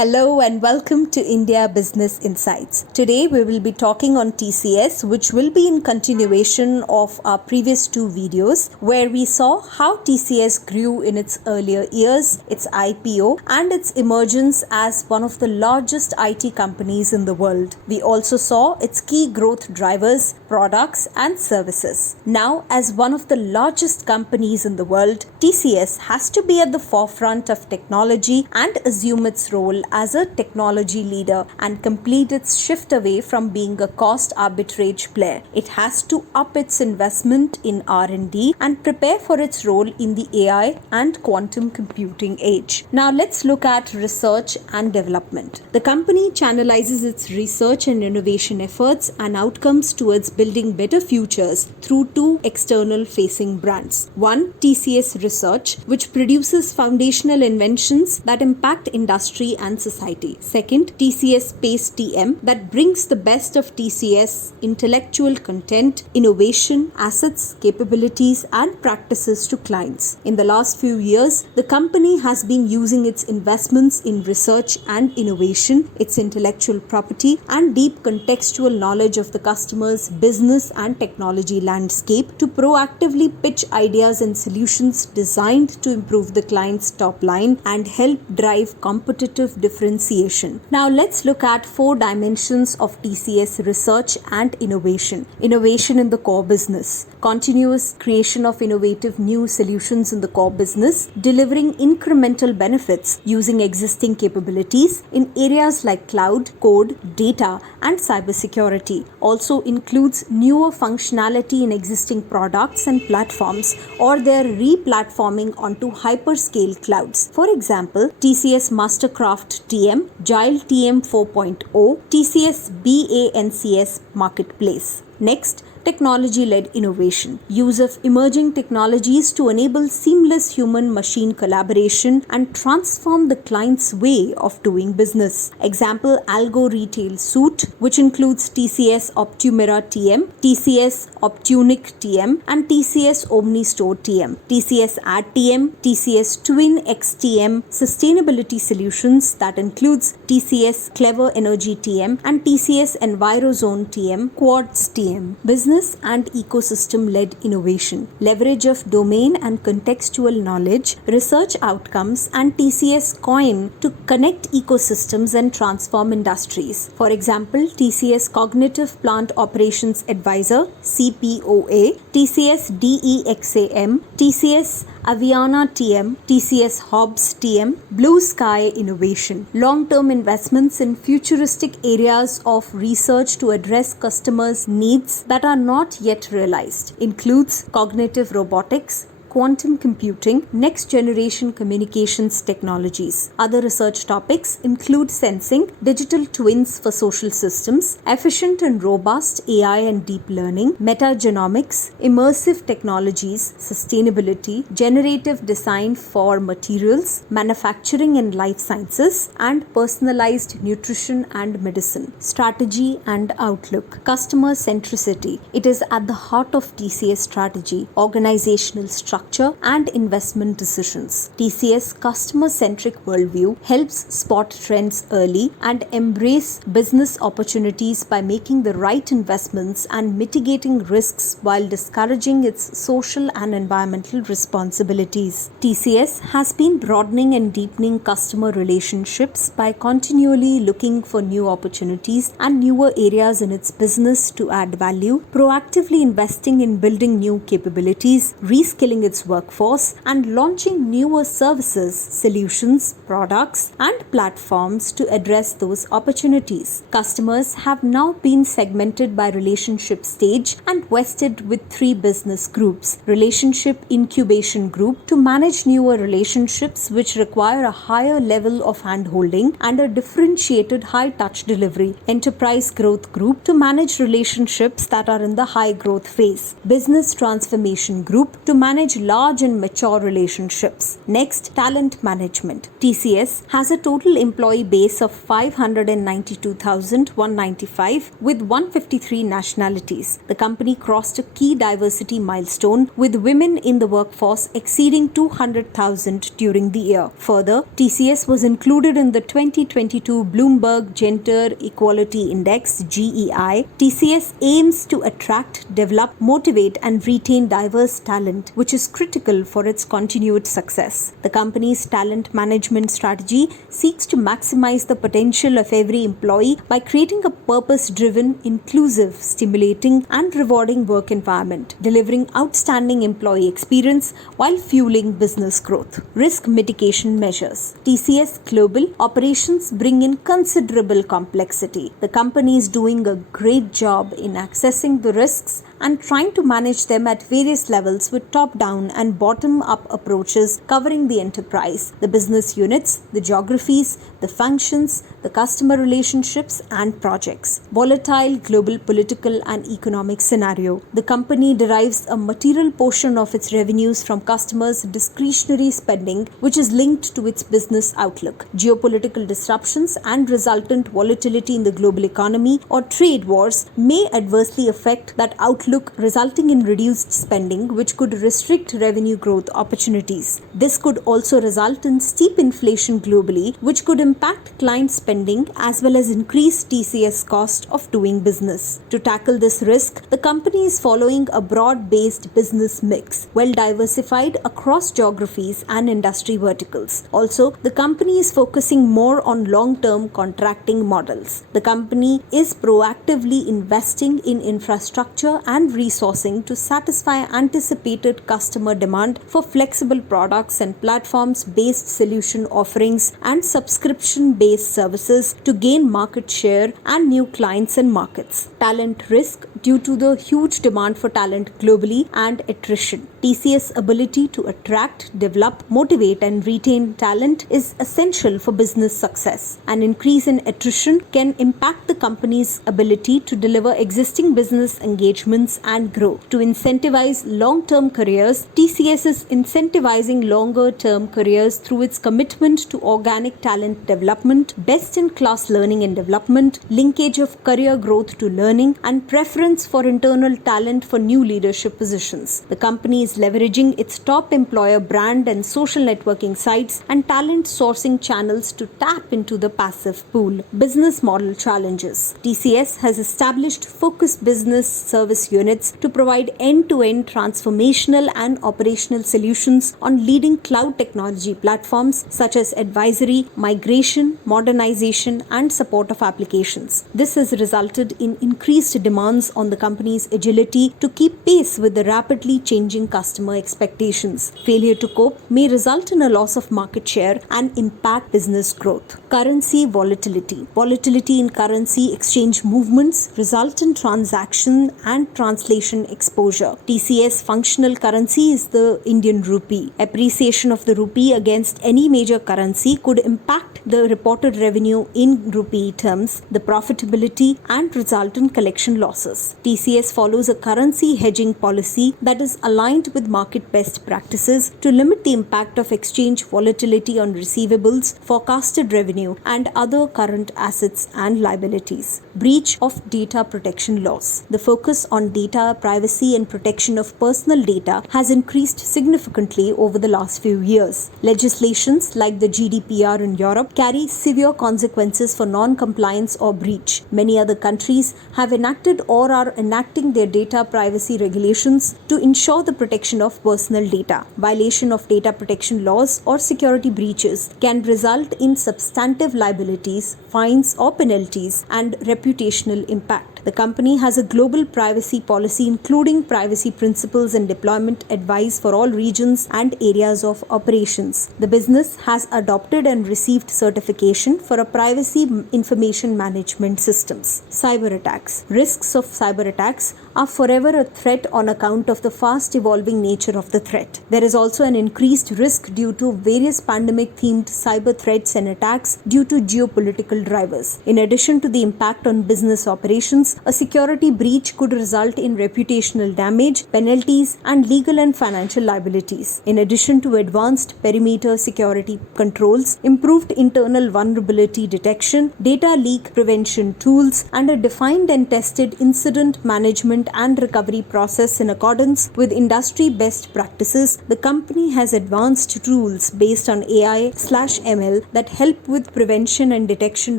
Hello and welcome to India Business Insights. Today we will be talking on TCS, which will be in continuation of our previous two videos where we saw how TCS grew in its earlier years, its IPO and its emergence as one of the largest IT companies in the world. We also saw its key growth drivers, products and services. Now, as one of the largest companies in the world, TCS has to be at the forefront of technology and assume its role as a technology leader and complete its shift away from being a cost arbitrage player. It has to up its investment in R&D and prepare for its role in the AI and quantum computing age. Now let's look at research and development. The company channelizes its research and innovation efforts and outcomes towards building better futures through two external facing brands. One, TCS Research, which produces foundational inventions that impact industry and society. Second, TCS Space TM, that brings the best of TCS intellectual content, innovation, assets, capabilities and practices to clients. In the last few years, the company has been using its investments in research and innovation, its intellectual property and deep contextual knowledge of the customer's business and technology landscape to proactively pitch ideas and solutions designed to improve the client's top line and help drive competitive differentiation. Now let's look at four dimensions of TCS research and innovation. Innovation in the core business, continuous creation of innovative new solutions in the core business, delivering incremental benefits using existing capabilities in areas like cloud, code, data and cybersecurity. Also includes newer functionality in existing products and platforms or their re-platforming onto hyperscale clouds. For example, TCS Mastercraft TM, Gile TM 4.0, TCS BANCS Marketplace. Next, technology-led innovation. Use of emerging technologies to enable seamless human-machine collaboration and transform the client's way of doing business. Example, Algo Retail Suite, which includes TCS Optumira TM, TCS Optunic TM, and TCS OmniStore TM, TCS Ad TM, TCS Twin XTM Sustainability Solutions that includes TCS Clever Energy TM and TCS EnviroZone TM, Quartz TM. Business and ecosystem-led innovation, leverage of domain and contextual knowledge, research outcomes and TCS Coin to connect ecosystems and transform industries. For example, TCS Cognitive Plant Operations Advisor, CPOA, TCS DEXAM, TCS Aviana TM, TCS Hobbs TM, Blue Sky Innovation. Long-term investments in futuristic areas of research to address customers' needs that are not yet realized includes cognitive robotics, quantum computing, next-generation communications technologies. Other research topics include sensing, digital twins for social systems, efficient and robust AI and deep learning, metagenomics, immersive technologies, sustainability, generative design for materials, manufacturing and life sciences, and personalized nutrition and medicine. Strategy and outlook. Customer centricity. It is at the heart of TCS strategy, organizational structure, and investment decisions. TCS customer-centric worldview helps spot trends early and embrace business opportunities by making the right investments and mitigating risks while discouraging its social and environmental responsibilities. TCS has been broadening and deepening customer relationships by continually looking for new opportunities and newer areas in its business to add value, proactively investing in building new capabilities, reskilling its workforce and launching newer services, solutions, products and platforms to address those opportunities. Customers have now been segmented by relationship stage and vested with three business groups. Relationship Incubation Group to manage newer relationships which require a higher level of handholding and a differentiated high-touch delivery. Enterprise Growth Group to manage relationships that are in the high growth phase. Business Transformation Group to manage large and mature relationships. Next, talent management. TCS has a total employee base of 592,195 with 153 nationalities. The company crossed a key diversity milestone with women in the workforce exceeding 200,000 during the year. Further, TCS was included in the 2022 Bloomberg Gender Equality Index (GEI). TCS aims to attract, develop, motivate and retain diverse talent, which is critical for its continued success. The company's talent management strategy seeks to maximize the potential of every employee by creating a purpose-driven, inclusive, stimulating and rewarding work environment, delivering outstanding employee experience while fueling business growth. Risk mitigation measures. TCS Global operations bring in considerable complexity. The company is doing a great job in accessing the risks and trying to manage them at various levels with top-down and bottom-up approaches covering the enterprise, the business units, the geographies, the functions, the customer relationships and projects. Volatile global political and economic scenario. The company derives a material portion of its revenues from customers' discretionary spending, which is linked to its business outlook. Geopolitical disruptions and resultant volatility in the global economy or trade wars may adversely affect that outlook, resulting in reduced spending, which could restrict revenue growth opportunities. This could also result in steep inflation globally, which could impact client spending as well as increase TCS cost of doing business. To tackle this risk, the company is following a broad-based business mix, well diversified across geographies and industry verticals. Also, the company is focusing more on long-term contracting models. The company is proactively investing in infrastructure and resourcing to satisfy anticipated customer demand for flexible products and platforms-based solution offerings and subscription-based services to gain market share and new clients and markets. Talent risk due to the huge demand for talent globally and attrition. TCS' ability to attract, develop, motivate and retain talent is essential for business success. An increase in attrition can impact the company's ability to deliver existing business engagements and grow. To incentivize long-term careers, TCS is incentivizing longer-term careers through its commitment to organic talent development, best-in-class learning and development, linkage of career growth to learning, and preference for internal talent for new leadership positions. The company is leveraging its top employer brand and social networking sites and talent sourcing channels to tap into the passive pool. Business model challenges. TCS has established focused business service units to provide end-to-end transformational and operational solutions on leading cloud technology platforms such as advisory, migration, modernization, and support of applications. This has resulted in increased demands on the company's agility to keep pace with the rapidly changing customer expectations. Failure to cope may result in a loss of market share and impact business growth. Currency volatility. Volatility in currency exchange movements result in transaction and translation exposure. TCS functional currency is the Indian rupee. Appreciation of the rupee against any major currency could impact the reported revenue in rupee terms, the profitability, and result in collection losses. TCS follows a currency hedging policy that is aligned with market best practices to limit the impact of exchange volatility on receivables, forecasted revenue, and other current assets and liabilities. Breach of data protection laws. The focus on data privacy and protection of personal data has increased significantly over the last few years. Legislations like the GDPR in Europe carry severe consequences for non-compliance or breach. Many other countries have enacted or are enacting their data privacy regulations to ensure the protection of personal data. Violation of data protection laws or security breaches can result in substantive liabilities, fines or penalties, and reputational impact. The company has a global privacy policy including privacy principles and deployment advice for all regions and areas of operations. The business has adopted and received certification for a privacy information management systems. Cyber attacks. Risks of cyber cyber attacks are forever a threat on account of the fast evolving nature of the threat. There is also an increased risk due to various pandemic-themed cyber threats and attacks due to geopolitical drivers. In addition to the impact on business operations, a security breach could result in reputational damage, penalties, and legal and financial liabilities. In addition to advanced perimeter security controls, improved internal vulnerability detection, data leak prevention tools, and a defined and tested incident management and recovery process in accordance with industry best practices, the company has advanced tools based on AI/ML that help with prevention and detection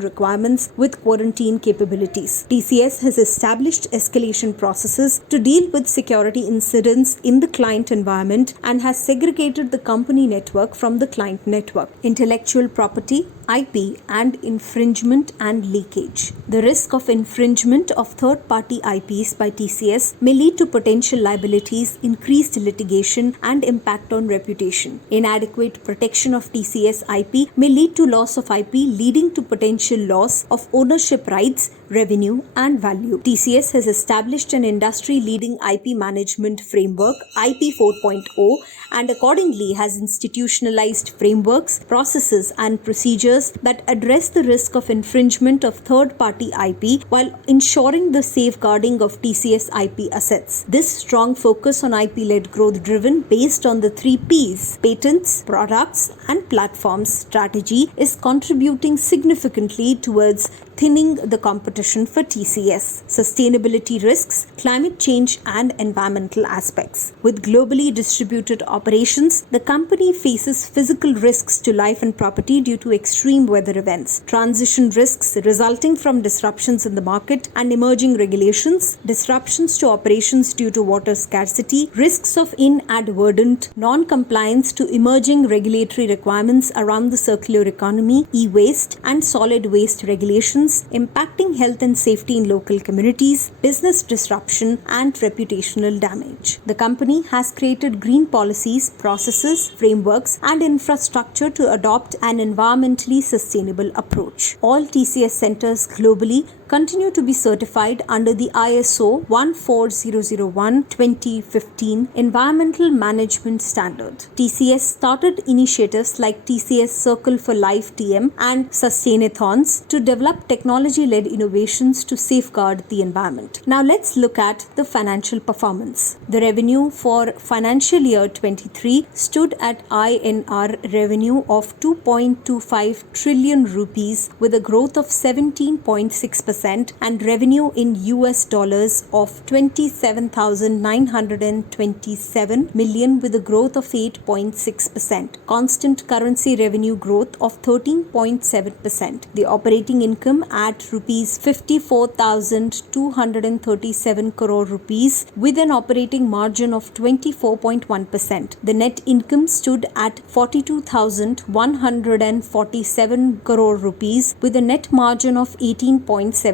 requirements with quarantine capabilities. TCS has established escalation processes to deal with security incidents in the client environment and has segregated the company network from the client network. Intellectual property, IP, and infringement and leakage. The risk of infringement of third-party IPs by TCS may lead to potential liabilities, increased litigation, and impact on reputation. Inadequate protection of TCS IP may lead to loss of IP, leading to potential loss of ownership rights, revenue, and value. TCS has established an industry-leading IP management framework, IP 4.0, and accordingly has institutionalized frameworks, processes, and procedures that address the risk of infringement of third-party IP while ensuring the safeguarding of TCS IP assets. This strong focus on IP-led growth driven based on the 3 Ps, patents, products, and platforms strategy is contributing significantly towards thinning the competition for TCS. Sustainability risks, climate change, and environmental aspects. With globally distributed operations, the company faces physical risks to life and property due to extreme weather events, transition risks resulting from disruptions in the market and emerging regulations, disruptions to operations due to water scarcity, risks of inadvertent non-compliance to emerging regulatory requirements around the circular economy, e-waste, and solid waste regulations, impacting health and safety in local communities, business disruption, and reputational damage. The company has created green policies, processes, frameworks, and infrastructure to adopt an environmentally sustainable approach. All TCS centers globally continue to be certified under the ISO 14001:2015 Environmental Management Standard. TCS started initiatives like TCS Circle for Life TM and Sustainathons to develop technology-led innovations to safeguard the environment. Now let's look at the financial performance. The revenue for financial year 23 stood at INR revenue of 2.25 trillion rupees with a growth of 17.6% and revenue in US dollars of $27,927 million with a growth of 8.6%. Constant currency revenue growth of 13.7%. The operating income at rupees 54,237 crore rupees with an operating margin of 24.1%. The net income stood at 42,147 crore rupees with a net margin of 18.7%.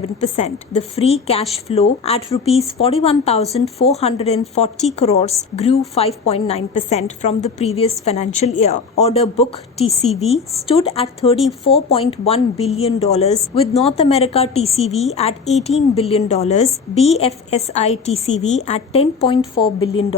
The free cash flow at rupees 41,440 crores grew 5.9% from the previous financial year. Order book TCV stood at $34.1 billion with North America TCV at $18 billion, BFSI TCV at $10.4 billion,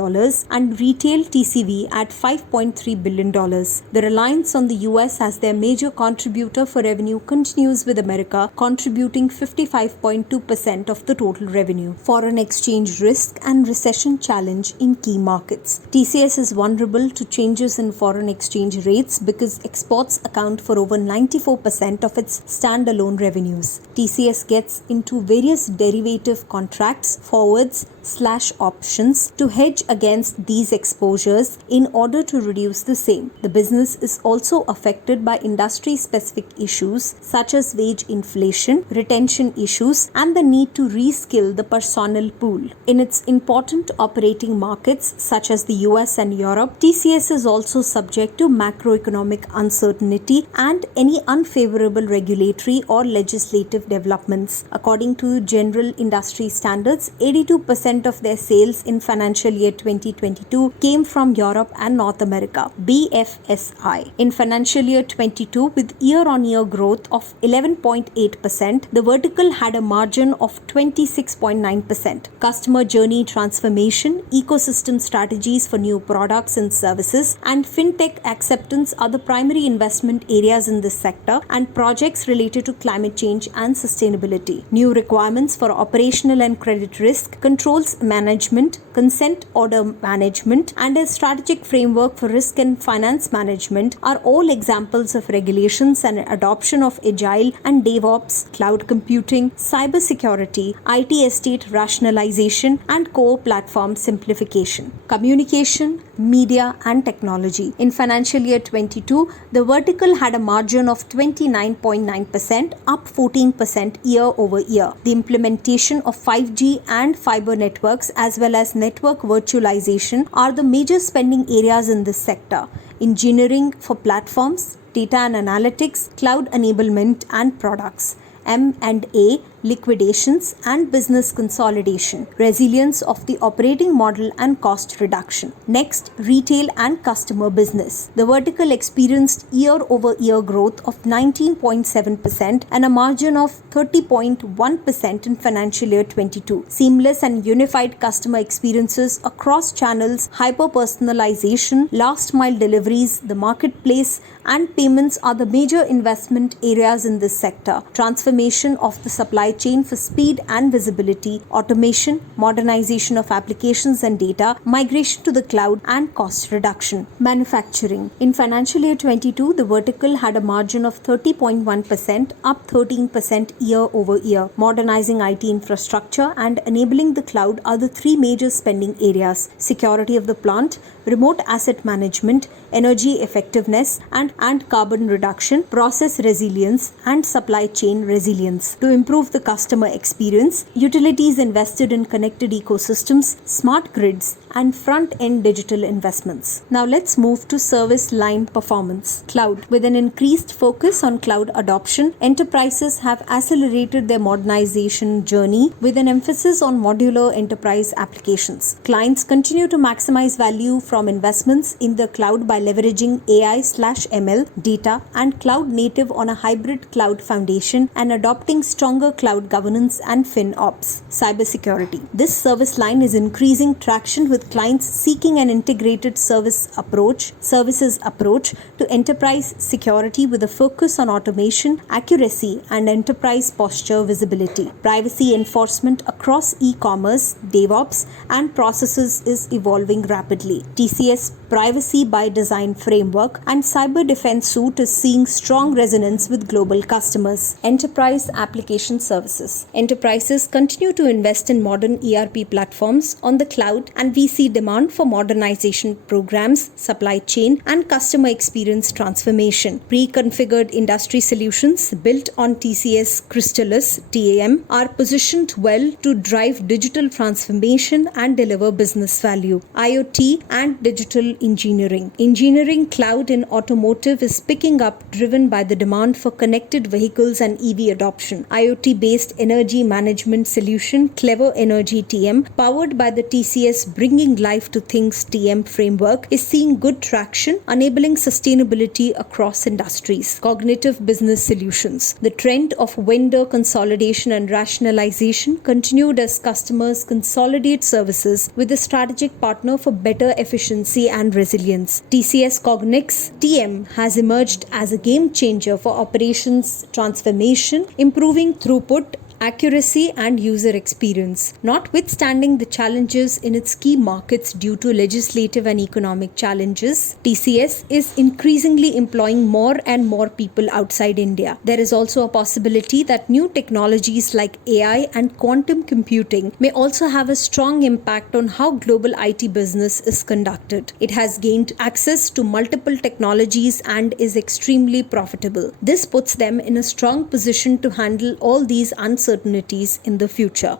and retail TCV at $5.3 billion. The reliance on the US as their major contributor for revenue continues with America contributing 55.2% of the total revenue. Foreign exchange risk and recession challenge in key markets. TCS is vulnerable to changes in foreign exchange rates because exports account for over 94% of its standalone revenues. TCS gets into various derivative contracts, forwards/options to hedge against these exposures in order to reduce the same. The business is also affected by industry-specific issues such as wage inflation, retention issues, and the need to reskill the personnel pool. In its important operating markets such as the US and Europe, TCS is also subject to macroeconomic uncertainty and any unfavorable regulatory or legislative developments. According to general industry standards, 82% of their sales in financial year 2022 came from Europe and North America, BFSI. In financial year 22, with year-on-year growth of 11.8%, the vertical vertical had a margin of 26.9%. Customer journey transformation, ecosystem strategies for new products and services, and fintech acceptance are the primary investment areas in this sector, and projects related to climate change and sustainability. New requirements for operational and credit risk, controls management, consent order management, and a strategic framework for risk and finance management are all examples of regulations and adoption of agile and DevOps, cloud computing, cybersecurity, IT estate rationalization, and core platform simplification. Communication, media, and technology. In financial year 22, the vertical had a margin of 29.9%, up 14% year over year. The implementation of 5G and fiber networks as well as network virtualization are the major spending areas in this sector. Engineering for platforms, data and analytics, cloud enablement, and products. M&A, liquidations, and business consolidation, resilience of the operating model, and cost reduction. Next, retail and customer business. The vertical experienced year-over-year growth of 19.7% and a margin of 30.1% in financial year 22. Seamless and unified customer experiences across channels, hyper-personalization, last-mile deliveries, the marketplace, and payments are the major investment areas in this sector. Transformation of the supply chain for speed and visibility, automation, modernization of applications and data, migration to the cloud, and cost reduction. Manufacturing. In financial year 22, the vertical had a margin of 30.1%, up 13% year over year. Modernizing IT infrastructure and enabling the cloud are the three major spending areas. Security of the plant, remote asset management, energy effectiveness and carbon reduction, process resilience, and supply chain resilience. To improve the customer experience, utilities invested in connected ecosystems, smart grids, and front-end digital investments. Now let's move to service line performance. Cloud. With an increased focus on cloud adoption, enterprises have accelerated their modernization journey with an emphasis on modular enterprise applications. Clients continue to maximize value from investments in the cloud by leveraging AI/ML, data, and cloud native on a hybrid cloud foundation and adopting stronger cloud governance and FinOps. Cybersecurity. This service line is increasing traction with clients seeking an integrated services approach to enterprise security with a focus on automation, accuracy, and enterprise posture visibility. Privacy enforcement across e-commerce, DevOps, and processes is evolving rapidly. TCS Privacy by Design framework and cyber defense suite is seeing strong resonance with global customers. Enterprise application services. Enterprises continue to invest in modern ERP platforms on the cloud, and we see demand for modernization programs, supply chain, and customer experience transformation. Pre-configured industry solutions built on TCS Crystallis TAM are positioned well to drive digital transformation and deliver business value. IoT and digital engineering. Engineering cloud in automotive is picking up, driven by the demand for connected vehicles and EV adoption. IoT-based energy management solution, Clever Energy TM, powered by the TCS Bringing Life to Things TM framework, is seeing good traction, enabling sustainability across industries. Cognitive business solutions. The trend of vendor consolidation and rationalization continued as customers consolidate services with a strategic partner for better efficiency and resilience. TCS Cognix TM has emerged as a game changer for operations transformation, improving throughput, accuracy, and user experience. Notwithstanding the challenges in its key markets due to legislative and economic challenges, TCS is increasingly employing more and more people outside India. There is also a possibility that new technologies like AI and quantum computing may also have a strong impact on how global IT business is conducted. It has gained access to multiple technologies and is extremely profitable. This puts them in a strong position to handle all these uncertainties in the future.